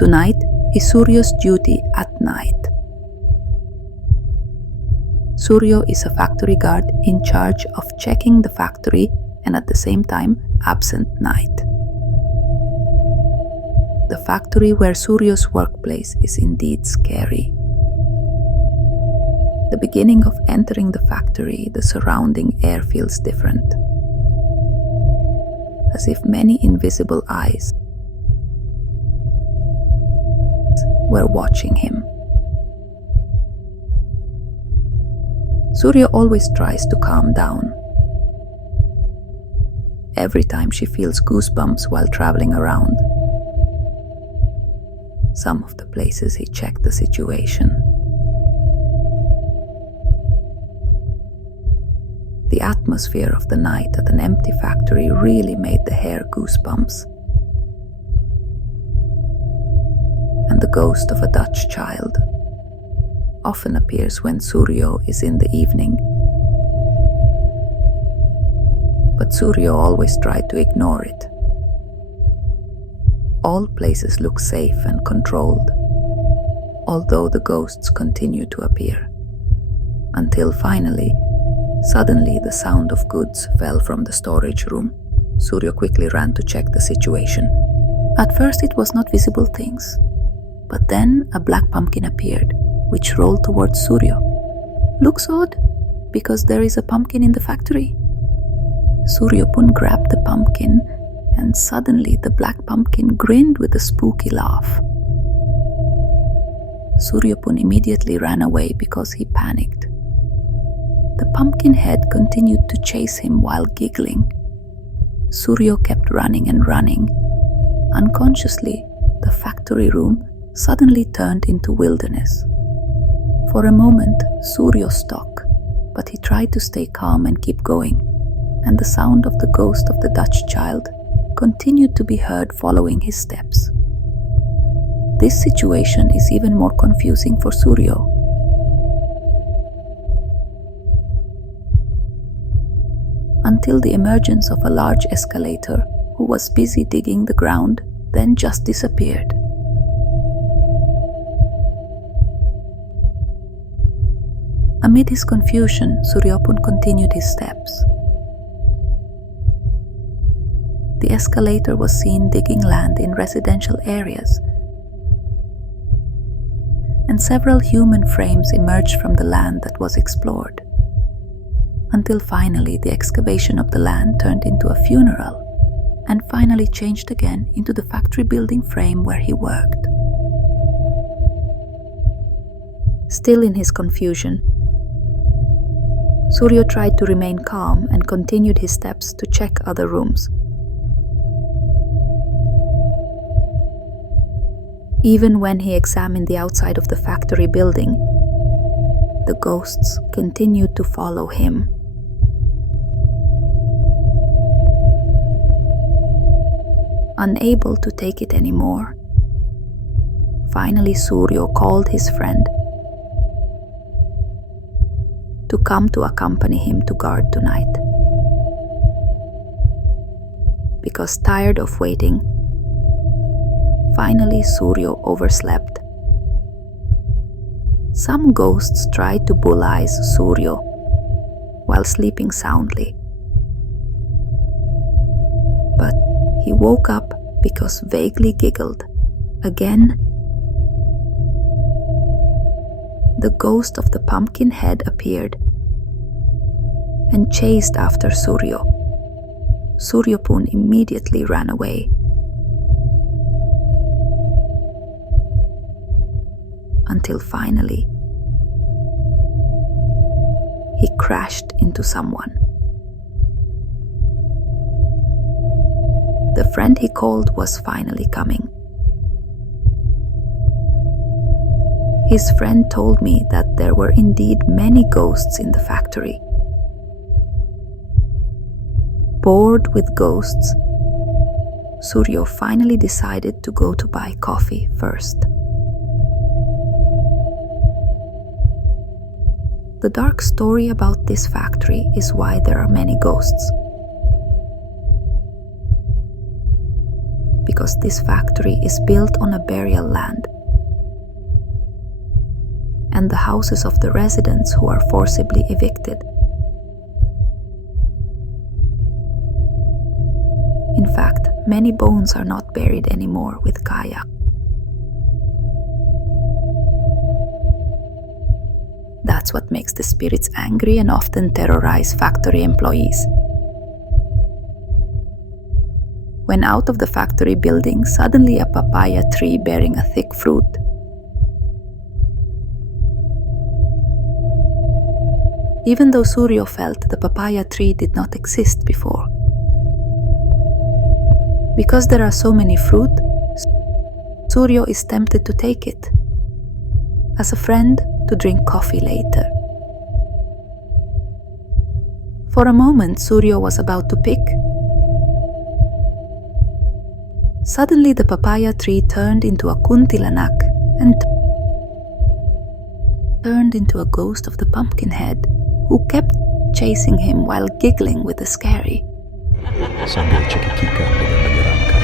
Tonight is Suryo's duty at night. Suryo is a factory guard in charge of checking the factory and at the same time absent night. The factory where Suryo's workplace is indeed scary. The beginning of entering the factory, the surrounding air feels different, as if many invisible eyes were watching him. Suryo always tries to calm down. Every time she feels goosebumps while traveling around. Some of the places he checked the situation. The atmosphere of the night at an empty factory really made the hair goosebumps. And the ghost of a Dutch child often appears when Suryo is in the evening. But Suryo always tried to ignore it. All places look safe and controlled, although the ghosts continue to appear. Until finally, suddenly the sound of goods fell from the storage room. Suryo quickly ran to check the situation. At first it was not visible things, but then a black pumpkin appeared, which rolled towards Suryo. Looks odd, because there is a pumpkin in the factory. Suryopun grabbed the pumpkin, and suddenly the black pumpkin grinned with a spooky laugh. Suryopun immediately ran away because he panicked. The pumpkin head continued to chase him while giggling. Suryo kept running and running. Unconsciously, the factory room suddenly turned into wilderness. For a moment, Suryo stuck, but he tried to stay calm and keep going, and the sound of the ghost of the Dutch child continued to be heard following his steps. This situation is even more confusing for Suryo. Until the emergence of a large escalator who was busy digging the ground, then just disappeared. Amid his confusion, Suryopun continued his steps. The escalator was seen digging land in residential areas, and several human frames emerged from the land that was explored. Until finally the excavation of the land turned into a funeral, and finally changed again into the factory building frame where he worked. Still in his confusion, Suryo tried to remain calm and continued his steps to check other rooms. Even when he examined the outside of the factory building, the ghosts continued to follow him. Unable to take it anymore, finally Suryo called his friend to come to accompany him to guard tonight. Because tired of waiting, finally Suryo overslept. Some ghosts tried to bullize Suryo while sleeping soundly. But he woke up because vaguely giggled. Again, the ghost of the pumpkin head appeared and chased after Suryo. Suryopun immediately ran away. Until finally, he crashed into someone. The friend he called was finally coming. His friend told me that there were indeed many ghosts in the factory. Bored with ghosts, Suryo finally decided to go to buy coffee first. The dark story about this factory is why there are many ghosts. because this factory is built on a burial land, and the houses of the residents who are forcibly evicted. In fact, many bones are not buried anymore with Kaya. That's what makes the spirits angry and often terrorize factory employees. When out of the factory building, suddenly a papaya tree bearing a thick fruit. Even though Suryo felt the papaya tree did not exist before. Because there are so many fruit, Suryo is tempted to take it. As a friend, to drink coffee later. For a moment, Suryo was about to pick. Suddenly the papaya tree turned into a kuntilanak and turned into a ghost of the pumpkin head, who kept chasing him while giggling with the scary. Sambil cekikikan dengan menyeramkan.